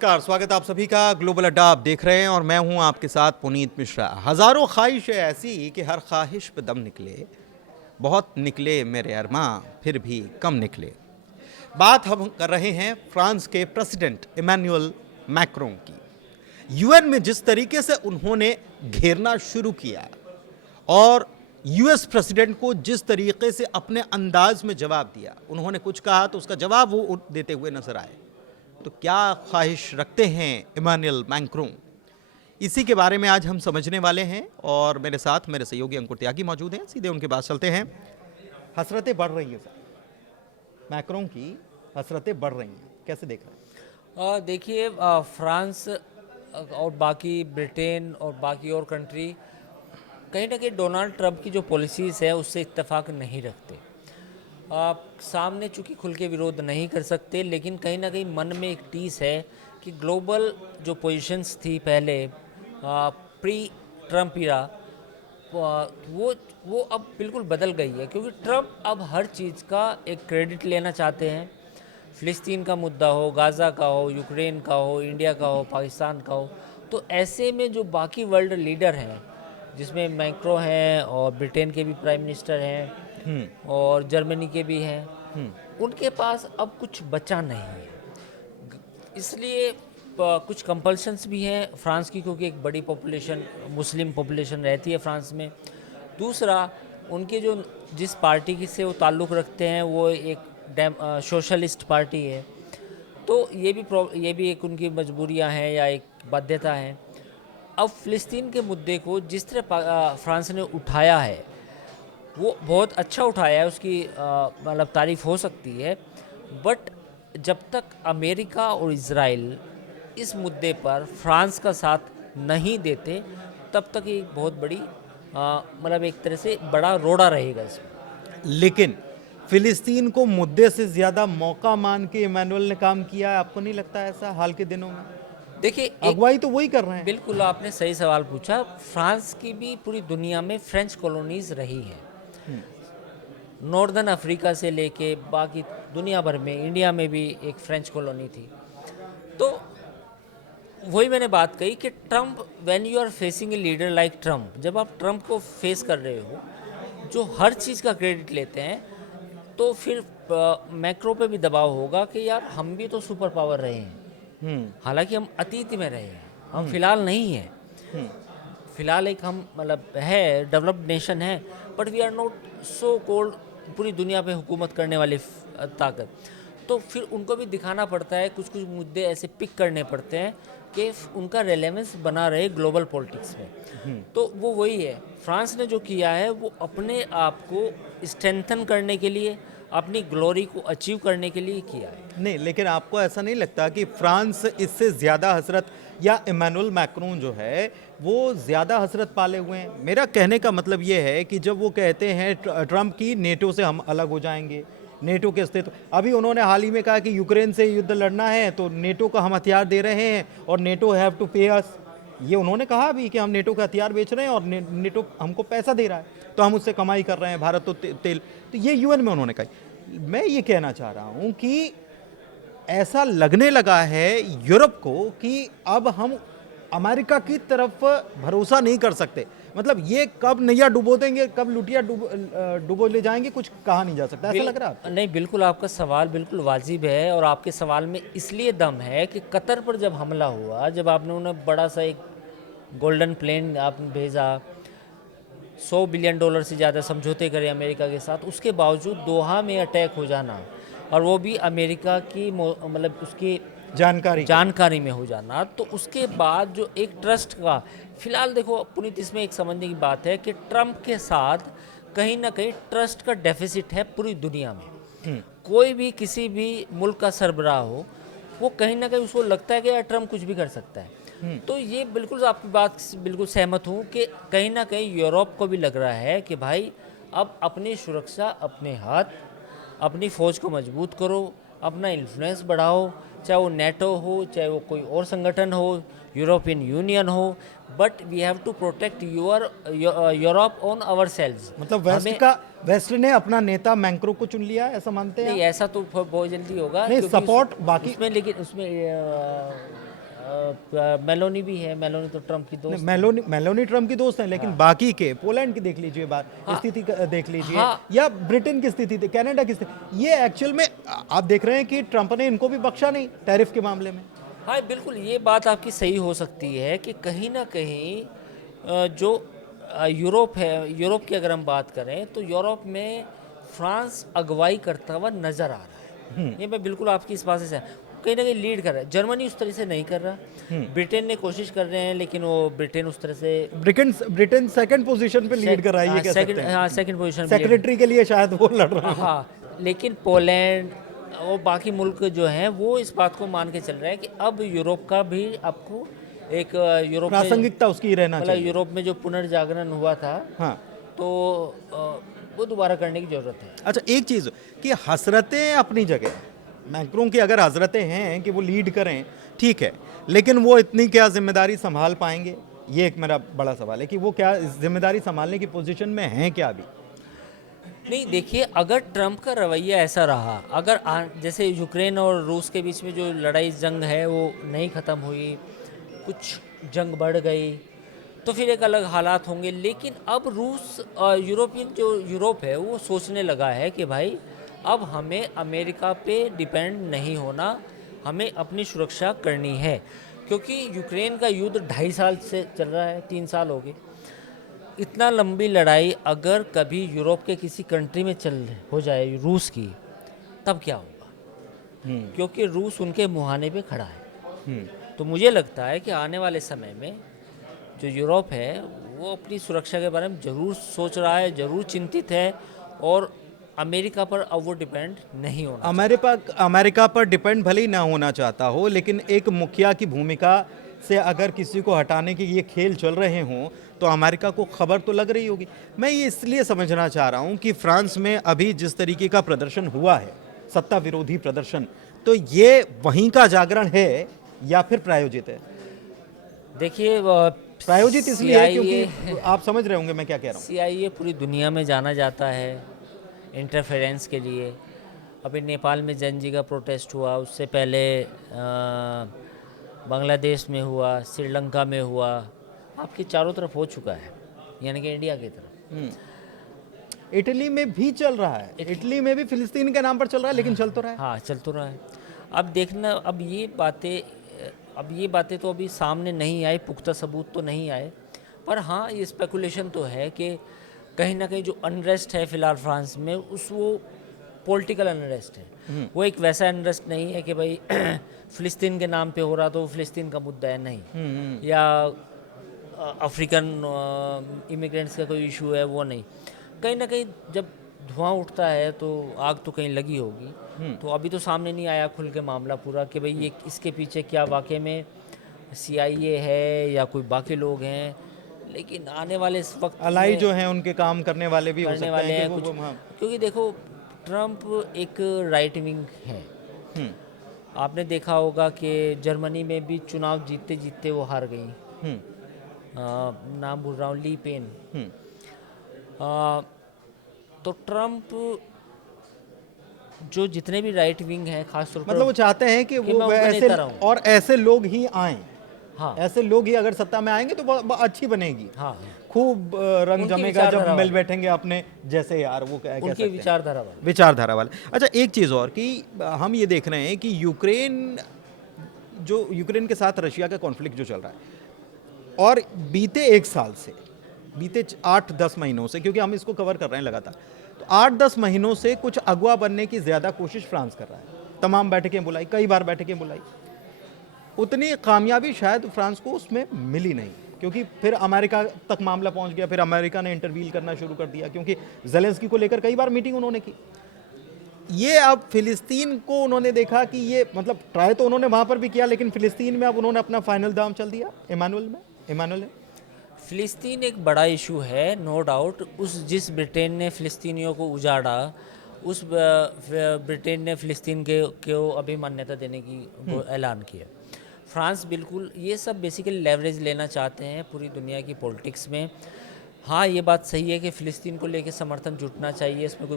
नमस्कार, स्वागत आप सभी का ग्लोबल अड्डा आप देख रहे हैं और मैं हूं आपके साथ पुनीत मिश्रा। हजारों ख्वाहिशें ऐसी कि हर ख्वाहिश पे दम निकले, बहुत निकले मेरे अरमां फिर भी कम निकले। बात हम कर रहे हैं फ्रांस के प्रेसिडेंट इमैनुअल मैक्रों की। यूएन में जिस तरीके से उन्होंने घेरना शुरू किया और यूएस प्रेसिडेंट को जिस तरीके से अपने अंदाज में जवाब दिया, उन्होंने कुछ कहा तो उसका जवाब वो देते हुए नजर आए। तो क्या ख्वाहिश रखते हैं इमैनुअल मैक्रों, इसी के बारे में आज हम समझने वाले हैं और मेरे साथ मेरे सहयोगी अंकुर त्यागी मौजूद हैं। सीधे उनके पास चलते हैं। हसरतें बढ़ रही हैं सर, मैक्रों की हसरतें बढ़ रही हैं, कैसे देख रहे हैं? देखिए, फ्रांस और बाकी ब्रिटेन और बाकी और कंट्री कहीं ना कहीं डोनाल्ड ट्रंप की जो पॉलिसीज़ है उससे इत्तेफाक नहीं रखते। सामने चूँकि खुल के विरोध नहीं कर सकते, लेकिन कहीं ना कहीं मन में एक टीस है कि ग्लोबल जो पोजीशंस थी पहले प्री ट्रंप इरा, वो अब बिल्कुल बदल गई है, क्योंकि ट्रंप अब हर चीज़ का एक क्रेडिट लेना चाहते हैं। फ़िलिस्तीन का मुद्दा हो, गाज़ा का हो, यूक्रेन का हो, इंडिया का हो, पाकिस्तान का हो, तो ऐसे में जो बाकी वर्ल्ड लीडर हैं, जिसमें मैक्रो हैं और ब्रिटेन के भी प्राइम मिनिस्टर हैं और जर्मनी के भी हैं, उनके पास अब कुछ बचा नहीं है। इसलिए कुछ कंपल्शंस भी हैं फ्रांस की, क्योंकि एक बड़ी पॉपुलेशन मुस्लिम पॉपुलेशन रहती है फ्रांस में। दूसरा, उनके जो जिस पार्टी की से वो ताल्लुक़ रखते हैं वो एक सोशलिस्ट पार्टी है, तो ये भी एक उनकी मजबूरियां हैं या एक बाध्यता है। अब फ़िलिस्तीन के मुद्दे को जिस तरह फ्रांस ने उठाया है वो बहुत अच्छा उठाया है, उसकी मतलब तारीफ़ हो सकती है। बट जब तक अमेरिका और इज़राइल इस मुद्दे पर फ्रांस का साथ नहीं देते, तब तक ये बहुत बड़ी मतलब एक तरह से बड़ा रोड़ा रहेगा इसमें। लेकिन फिलिस्तीन को मुद्दे से ज्यादा मौका मान के इमैनुअल ने काम किया है, आपको नहीं लगता ऐसा हाल के दिनों में? देखिए, अगुवाई तो वही कर रहे हैं। बिल्कुल आपने सही सवाल पूछा। फ्रांस की भी पूरी दुनिया में फ्रेंच कॉलोनीज रही हैं, नॉर्दर्न अफ्रीका से लेके बाकी दुनिया भर में, इंडिया में भी एक फ्रेंच कॉलोनी थी। तो वही मैंने बात कही कि Trump, when you are facing a leader like Trump, जब आप ट्रंप को फेस कर रहे हो जो हर चीज़ का क्रेडिट लेते हैं, तो फिर मैक्रो पे भी दबाव होगा कि यार हम भी तो सुपर पावर रहे हैं। हालांकि हम अतीत में रहे हैं, हम फिलहाल नहीं हैं। फिलहाल एक हम मतलब है डेवलप्ड नेशन है, but we are not so cold पूरी दुनिया पे हुकूमत करने वाली ताकत। तो फिर उनको भी दिखाना पड़ता है, कुछ कुछ मुद्दे ऐसे पिक करने पड़ते हैं कि उनका रेलेवेंस बना रहे ग्लोबल पॉलिटिक्स में। तो वो वही है, फ्रांस ने जो किया है वो अपने आप को स्ट्रेंथन करने के लिए, अपनी ग्लोरी को अचीव करने के लिए किया है। नहीं, लेकिन आपको ऐसा नहीं लगता कि फ्रांस इससे ज्यादा हसरत, या इमैनुअल मैक्रों जो है वो ज्यादा हसरत पाले हुए हैं? मेरा कहने का मतलब ये है कि जब वो कहते हैं ट्रंप की नेटो से हम अलग हो जाएंगे, नेटो के अस्तित्व, अभी उन्होंने हाल ही में कहा कि यूक्रेन से युद्ध लड़ना है तो नेटो का हम हथियार दे रहे हैं और नेटो हैव टू पे अस। ये उन्होंने कहा अभी कि हम नेटो का हथियार बेच रहे हैं और नेटो हमको पैसा दे रहा है, तो हम उससे कमाई कर रहे हैं, भारत तो तेल। तो ये यूएन में उन्होंने कहा। मैं ये कहना चाह रहा हूँ कि ऐसा लगने लगा है यूरोप को कि अब हम अमेरिका की तरफ भरोसा नहीं कर सकते। मतलब ये कब नैया डुबो देंगे, कब लुटिया डुबो ले जाएंगे, कुछ कहा नहीं जा सकता। ऐसा लग रहा है? नहीं, बिल्कुल आपका सवाल बिल्कुल वाजिब है, और आपके सवाल में इसलिए दम है कि कतर पर जब हमला हुआ, जब आपने उन्हें बड़ा सा एक गोल्डन प्लेन आपने भेजा, $100 बिलियन से ज़्यादा समझौते करे अमेरिका के साथ, उसके बावजूद दोहा में अटैक हो जाना, और वो भी अमेरिका की मतलब उसकी जानकारी में हो जाना, तो उसके बाद जो एक ट्रस्ट का, फिलहाल देखो पुनीत, इसमें एक समझने की बात है कि ट्रंप के साथ कहीं ना कहीं ट्रस्ट का डेफिसिट है पूरी दुनिया में। कोई भी किसी भी मुल्क का सरबराह हो, वो कहीं ना कहीं उसको लगता है कि यार ट्रंप कुछ भी कर सकता है। तो ये बिल्कुल आपकी बात से बिल्कुल सहमत हूँ कि कहीं ना कहीं यूरोप को भी लग रहा है कि भाई अब अपनी सुरक्षा अपने हाथ, अपनी फ़ौज को मजबूत करो, अपना इन्फ्लुएंस बढ़ाओ, चाहे वो नेटो हो, चाहे वो कोई और संगठन हो, यूरोपियन यूनियन हो, but we have to protect Europe on our selves. मतलब वेस्ट ने अपना नेता मैक्रों को चुन लिया, ऐसा मानते हैं? नहीं, ऐसा तो बहुत जल्दी होगा, नहीं, सपोर्ट बाकी उसमें, लेकिन उसमें मेलोनी भी है, मेलोनी तो ट्रम्प की दोस्त। मेलोनी ट्रम्प की दोस्त हैं, लेकिन बाकी के पोलैंड की देख लीजिए बात, स्थिति देख लीजिए, हाँ। या ब्रिटेन की स्थिति, कनाडा की स्थिति, ये एक्चुअल में आप देख रहे हैं कि ट्रम्प ने इनको भी बख्शा नहीं टैरिफ के मामले में। हाँ बिल्कुल, ये बात आपकी सही हो सकती है कि कहीं ना कहीं जो यूरोप है, यूरोप की अगर हम बात करें तो यूरोप में फ्रांस अगुवाई करता हुआ नज़र आ रहा है। ये मैं बिल्कुल आपकी इस बात से कहीं ना कहीं लीड कर रहा है। जर्मनी उस तरह से नहीं कर रहा, ब्रिटेन ने कोशिश कर रहे हैं, लेकिन वो ब्रिटेन उस तरह से ब्रिटेन सेकंड पोजीशन पे लीड कर रहा है, ये कह सकते हैं। हाँ सेकंड पोजीशन सेक्रेटरी के लिए शायद वो लड़ रहा है। हाँ, लेकिन पोलैंड और बाकी मुल्क जो हैं वो इस बात को मान के चल रहे हैं कि अब यूरोप का भी आपको एक यूरोप में प्रासंगिकता उसकी रहना मतलब चाहिए। यूरोप में जो पुनर्जागरण हुआ था, हाँ, तो वो दोबारा करने की ज़रूरत है। अच्छा एक चीज़ कि हसरतें अपनी जगह, मैक्रों की अगर हसरतें हैं कि वो लीड करें, ठीक है, लेकिन वो इतनी क्या जिम्मेदारी संभाल पाएंगे, ये एक मेरा बड़ा सवाल है कि वो क्या जिम्मेदारी संभालने की पोजीशन में हैं क्या अभी। नहीं देखिए, अगर ट्रम्प का रवैया ऐसा रहा, अगर जैसे यूक्रेन और रूस के बीच में जो लड़ाई जंग है वो नहीं ख़त्म हुई, कुछ जंग बढ़ गई, तो फिर एक अलग हालात होंगे। लेकिन अब रूस यूरोपियन जो यूरोप है वो सोचने लगा है कि भाई अब हमें अमेरिका पे डिपेंड नहीं होना, हमें अपनी सुरक्षा करनी है, क्योंकि यूक्रेन का युद्ध 2.5 साल से चल रहा है, 3 साल हो गए। इतना लंबी लड़ाई अगर कभी यूरोप के किसी कंट्री में हो जाए रूस की, तब क्या होगा? क्योंकि रूस उनके मुहाने पे खड़ा है। तो मुझे लगता है कि आने वाले समय में जो यूरोप है वो अपनी सुरक्षा के बारे में ज़रूर सोच रहा है, ज़रूर चिंतित है, और अमेरिका पर अब वो डिपेंड नहीं होना। अमेरिका पर डिपेंड भले ही ना होना चाहता हो, लेकिन एक मुखिया की भूमिका से अगर किसी को हटाने के ये खेल चल रहे हों तो अमेरिका को खबर तो लग रही होगी। मैं ये इसलिए समझना चाह रहा हूँ कि फ्रांस में अभी जिस तरीके का प्रदर्शन हुआ है, सत्ता विरोधी प्रदर्शन, तो ये वहीं का जागरण है या फिर प्रायोजित है? देखिए, प्रायोजित इसलिए है क्योंकि आप समझ रहे होंगे मैं क्या कह रहा हूँ। CIA पूरी दुनिया में जाना जाता है इंटरफेरेंस के लिए। अभी नेपाल में जैन जी का प्रोटेस्ट हुआ, उससे पहले बांग्लादेश में हुआ, श्रीलंका में हुआ, आपके चारों तरफ हो चुका है, यानी कि इंडिया की तरफ। इटली में भी चल रहा है, इटली में भी फिलिस्तीन के नाम पर चल रहा है, लेकिन चल तो रहा है। हाँ चल तो रहा है। अब देखना, अब ये बातें तो अभी सामने नहीं आई, पुख्ता सबूत तो नहीं आए, पर हाँ ये स्पेकुलेशन तो है कि कहीं ना कहीं जो अनरेस्ट है फिलहाल फ्रांस में, वो पॉलिटिकल अनरेस्ट है। वो एक वैसा अनरेस्ट नहीं है कि भाई फ़िलिस्तीन के नाम पे हो रहा तो फ़िलिस्तीन का मुद्दा है, नहीं, या अफ्रीकन इमिग्रेंट्स का कोई इशू है, वो नहीं। कहीं ना कहीं जब धुआं उठता है तो आग तो कहीं लगी होगी। तो अभी तो सामने नहीं आया खुल के मामला पूरा कि भाई ये इसके पीछे क्या वाकई में CIA है या कोई बाकी लोग हैं, लेकिन आने वाले इस वक्त अलाई जो हैं उनके काम करने वाले भी हो सकते वाले हैं हैं कि कुछ, हाँ। क्योंकि देखो ट्रम्प एक राइट विंग है। आपने देखा होगा कि जर्मनी में भी चुनाव जीतते जीतते वो हार गई। नाम भूल रहा हूँ, ली पेन। तो ट्रम्प जो जितने भी राइट विंग हैं, खासतौर पर मतलब वो चाहते हैं कि मैं वो उनका ऐसे नेता रहूं। और ऐसे लोग ही आएं। हाँ ऐसे लोग ही अगर सत्ता में आएंगे तो बहुत अच्छी बनेगी। हाँ, खूब रंग उनकी जमेगा जब विचारधारा मिल बैठेंगे अपने जैसे, यार वो कह उनकी सकते हैं विचारधारा वाले। अच्छा एक चीज़ और कि हम ये देख रहे हैं कि यूक्रेन के साथ रशिया का कॉन्फ्लिक्ट जो चल रहा है, और बीते 1 साल से, बीते 8-10 महीनों से, क्योंकि हम इसको कवर कर रहे हैं लगातार, तो 8-10 महीनों से कुछ अगवा बनने की ज़्यादा कोशिश फ्रांस कर रहा है। तमाम बैठकें बुलाई, कई बार बैठकें बुलाई, उतनी कामयाबी शायद फ्रांस को उसमें मिली नहीं, क्योंकि फिर अमेरिका तक मामला पहुंच गया, फिर अमेरिका ने इंटरवील करना शुरू कर दिया, क्योंकि ज़ेलेंस्की को लेकर कई बार मीटिंग उन्होंने की। ये अब फिलिस्तीन को उन्होंने देखा कि ये मतलब ट्राई तो उन्होंने वहाँ पर भी किया, लेकिन फिलिस्तीन में अब उन्होंने अपना फाइनल दाम चल दिया इमानुएल। फ़िलिस्तीन एक बड़ा इशू है, नो डाउट। जिस ब्रिटेन ने फ़िलिस्तीनियों को उजाड़ा, उस ब्रिटेन ने फ़िलिस्तीन को अभी मान्यता देने की वो ऐलान किया। फ्रांस बिल्कुल ये सब बेसिकली लेवरेज लेना चाहते हैं पूरी दुनिया की पॉलिटिक्स में। हाँ ये बात सही है कि फ़िलिस्तीन को लेकर समर्थन जुटना चाहिए, इसमें कोई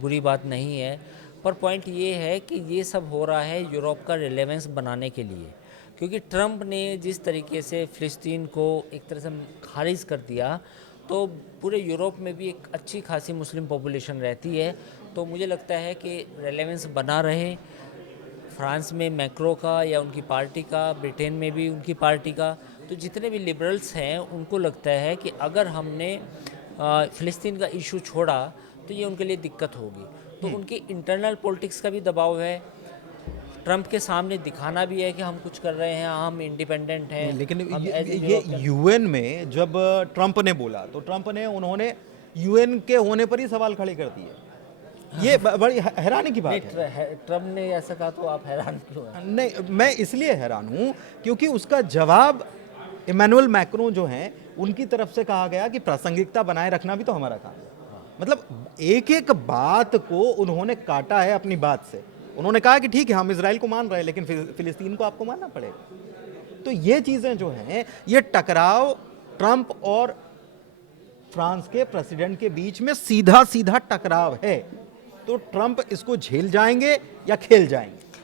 बुरी बात नहीं है, पर पॉइंट ये है कि ये सब हो रहा है यूरोप का रिलेवेंस बनाने के लिए। क्योंकि ट्रंप ने जिस तरीके से फ़िलिस्तीन को एक तरह से खारिज कर दिया, तो पूरे यूरोप में भी एक अच्छी खासी मुस्लिम पॉपुलेशन रहती है, तो मुझे लगता है कि रेलेवेंस बना रहे। फ्रांस में मैक्रो का या उनकी पार्टी का, ब्रिटेन में भी उनकी पार्टी का, तो जितने भी लिबरल्स हैं उनको लगता है कि अगर हमने फ़िलिस्तीन का इशू छोड़ा तो ये उनके लिए दिक्कत होगी। तो उनके इंटरनल पॉलिटिक्स का भी दबाव है, ट्रंप के सामने दिखाना भी है कि हम कुछ कर रहे हैं, हम इंडिपेंडेंट हैं। लेकिन हम as a ये European- यूएन में जब ट्रंप ने बोला तो उन्होंने यूएन के होने पर ही सवाल खड़े कर दिए। ये बड़ी हैरानी की बात है। ट्रंप ने ऐसा कहा तो आप हैरान क्यों हैं? नहीं, मैं इसलिए हैरान हूं क्योंकि उसका जवाब इमैनुअल मैक्रों जो हैं उनकी तरफ से कहा गया कि प्रासंगिकता बनाए रखना भी तो हमारा काम है। मतलब एक एक बात को उन्होंने काटा है अपनी बात से। उन्होंने कहा कि ठीक है, हम इजराइल को मान रहे हैं, लेकिन फिलिस्तीन को आपको मानना पड़ेगा। तो ये चीजें जो हैं, ये टकराव ट्रंप और फ्रांस के प्रेसिडेंट के बीच में सीधा सीधा टकराव है। तो ट्रंप इसको झेल जाएंगे या खेल जाएंगे?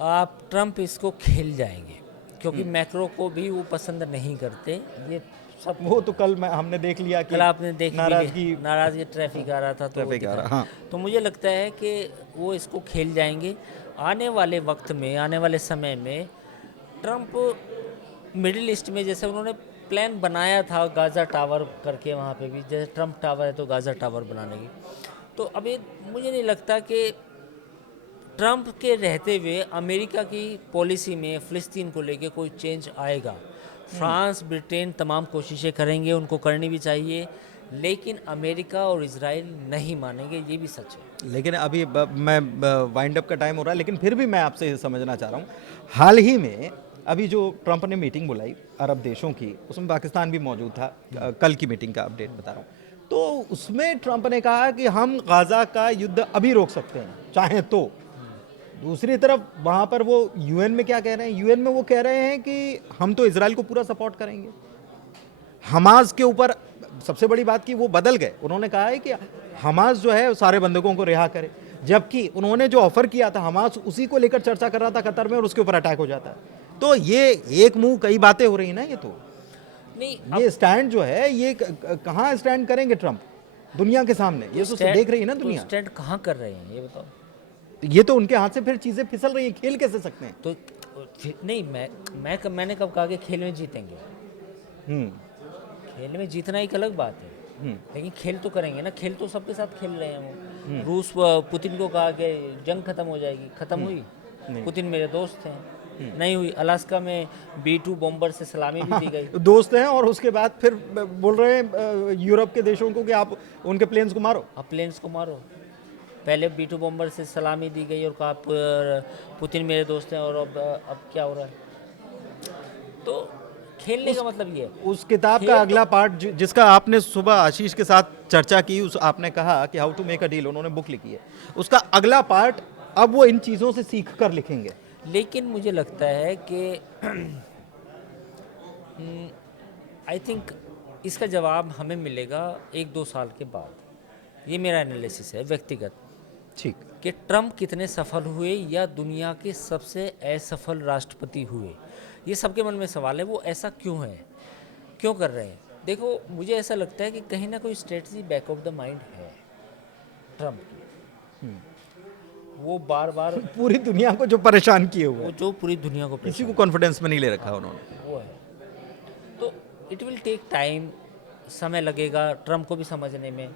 आप ट्रंप इसको खेल जाएंगे, क्योंकि मैक्रो को भी वो पसंद नहीं करते। ये सब वो तो कल हमने देख लिया कि कल आपने देख नाराजगी नाराजगी ट्रैफिक आ रहा था, तो वो ट्रैफिक आ दिखा। रहा, हाँ। तो मुझे लगता है कि वो इसको खेल जाएंगे। आने वाले वक्त में, आने वाले समय में ट्रंप मिडिल ईस्ट में, जैसे उन्होंने प्लान बनाया था गाज़ा टावर करके, वहाँ पे भी जैसे ट्रंप टावर है तो गाज़ा टावर बनाने की, तो अभी मुझे नहीं लगता कि ट्रंप के रहते हुए अमेरिका की पॉलिसी में फ़िलिस्तीन को लेके कोई चेंज आएगा। फ्रांस, ब्रिटेन तमाम कोशिशें करेंगे, उनको करनी भी चाहिए, लेकिन अमेरिका और इजराइल नहीं मानेंगे, ये भी सच है। लेकिन अभी मैं वाइंड अप का टाइम हो रहा है, लेकिन फिर भी मैं आपसे ये समझना चाह रहा हूँ, हाल ही में अभी जो ट्रंप ने मीटिंग बुलाई अरब देशों की, उसमें पाकिस्तान भी मौजूद था। कल की मीटिंग का अपडेट बता रहा हूँ। तो उसमें ट्रंप ने कहा कि हम गाज़ा का युद्ध अभी रोक सकते हैं चाहें तो। दूसरी तरफ वहाँ पर वो यूएन में क्या कह रहे हैं? यूएन में वो कह रहे हैं कि हम तो इजराइल को पूरा सपोर्ट करेंगे। हमास के ऊपर सबसे बड़ी बात की वो बदल गए, उन्होंने कहा है कि हमास जो है सारे बंधकों को रिहा करे, जबकि उन्होंने जो ऑफर किया था हमास उसी को लेकर चर्चा कर रहा था कतर में, और उसके ऊपर अटैक हो जाता है। तो ये एक मुंह कई बातें हो रही ना। ये तो नहीं, ये स्टैंड जो है ये कहाँ स्टैंड करेंगे ट्रंप दुनिया के सामने? ये तो देख रही है ना दुनिया। स्टैंड कहाँ कर रहे हैं ये बताओ? ये तो उनके हाथ से फिर चीजें फिसल रही हैं, खेल कैसे सकते हैं? तो नहीं, मैंने कब कहा कि खेल में जीतेंगे? हम्म खेल में जीतना एक अलग बात है, लेकिन खेल तो करेंगे ना। खेल तो सबके साथ खेल रहे हैं वो। रूस पुतिन को कहा कि जंग खत्म हो जाएगी, खत्म हुई? पुतिन मेरे दोस्त हैं, नहीं हुई। अलास्का में B-2 बॉम्बर से सलामी भी दी गई। दोस्त हैं, और उसके बाद फिर बोल रहे हैं यूरोप के देशों को कि आप उनके प्लेन्स को मारो। आप प्लेन्स को मारो। पहले B-2 बॉम्बर से सलामी दी गई और कहा पुतिन मेरे दोस्त हैं, और अब क्या हो रहा है? तो खेलने का मतलब ये है। उस किताब का खेल अगला पार्ट जिसका आपने सुबह आशीष के साथ चर्चा की, उस आपने कहा कि how to make a deal, उन्होंने बुक लिखी है, उसका अगला पार्ट अब वो इन चीज़ों से सीख कर लिखेंगे। लेकिन मुझे लगता है कि आई थिंक इसका जवाब हमें मिलेगा 1-2 साल के बाद। ये मेरा एनालिसिस है व्यक्तिगत, ठीक। कि ट्रंप कितने सफल हुए या दुनिया के सबसे असफल राष्ट्रपति हुए। ये सबके मन में सवाल है, वो ऐसा क्यों है, क्यों कर रहे हैं? देखो, मुझे ऐसा लगता है कि कहीं ना कोई strategy back of the mind है ट्रंप की। वो बार बार पूरी दुनिया को जो परेशान किए हुए वो हैं, जो पूरी दुनिया को किसी को कॉन्फिडेंस में नहीं ले रखा उन्होंने। वो है, तो इट विल टेक टाइम, समय लगेगा ट्रंप को भी समझने में।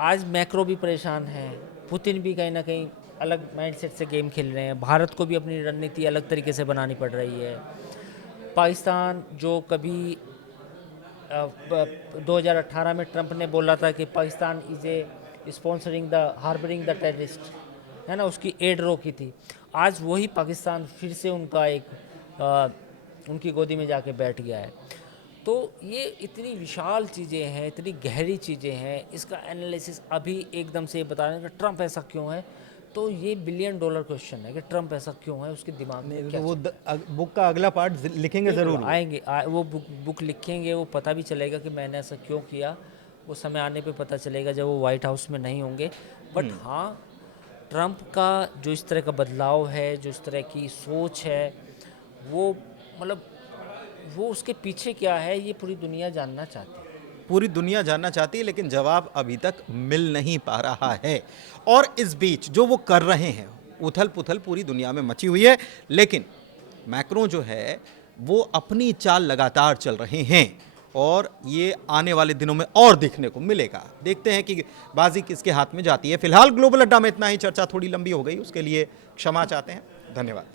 आज मैक्रो भी परेशान है, पुतिन भी कहीं ना कहीं अलग माइंडसेट से गेम खेल रहे हैं, भारत को भी अपनी रणनीति अलग तरीके से बनानी पड़ रही है। पाकिस्तान जो कभी 2018 में ट्रंप ने बोला था कि Pakistan is a sponsoring the harbouring the terrorist, है ना, उसकी एड रोकी थी। आज वही पाकिस्तान फिर से उनका उनकी गोदी में जाके बैठ गया है। तो ये इतनी विशाल चीज़ें हैं, इतनी गहरी चीज़ें हैं, इसका एनालिसिस अभी एकदम से बता रहे हैं कि ट्रंप ऐसा क्यों है, तो ये $1 बिलियन क्वेश्चन है कि ट्रंप ऐसा क्यों है, उसके दिमाग में क्या तो वो बुक का अगला पार्ट लिखेंगे जरूर। आएंगे वो बुक लिखेंगे, वो पता भी चलेगा कि मैंने ऐसा क्यों किया। वो समय आने पे पता चलेगा जब वो वाइट हाउस में नहीं होंगे। बट हाँ, ट्रंप का जो इस तरह का बदलाव है, जो इस तरह की सोच है, वो मतलब वो उसके पीछे क्या है ये पूरी दुनिया जानना चाहती है। पूरी दुनिया जानना चाहती है, लेकिन जवाब अभी तक मिल नहीं पा रहा है। और इस बीच जो वो कर रहे हैं, उथल पुथल पूरी दुनिया में मची हुई है, लेकिन मैक्रों जो है वो अपनी चाल लगातार चल रहे हैं और ये आने वाले दिनों में और देखने को मिलेगा। देखते हैं कि बाजी किसके हाथ में जाती है। फिलहाल ग्लोबल अड्डा में इतना ही। चर्चा थोड़ी लंबी हो गई, उसके लिए क्षमा चाहते हैं। धन्यवाद।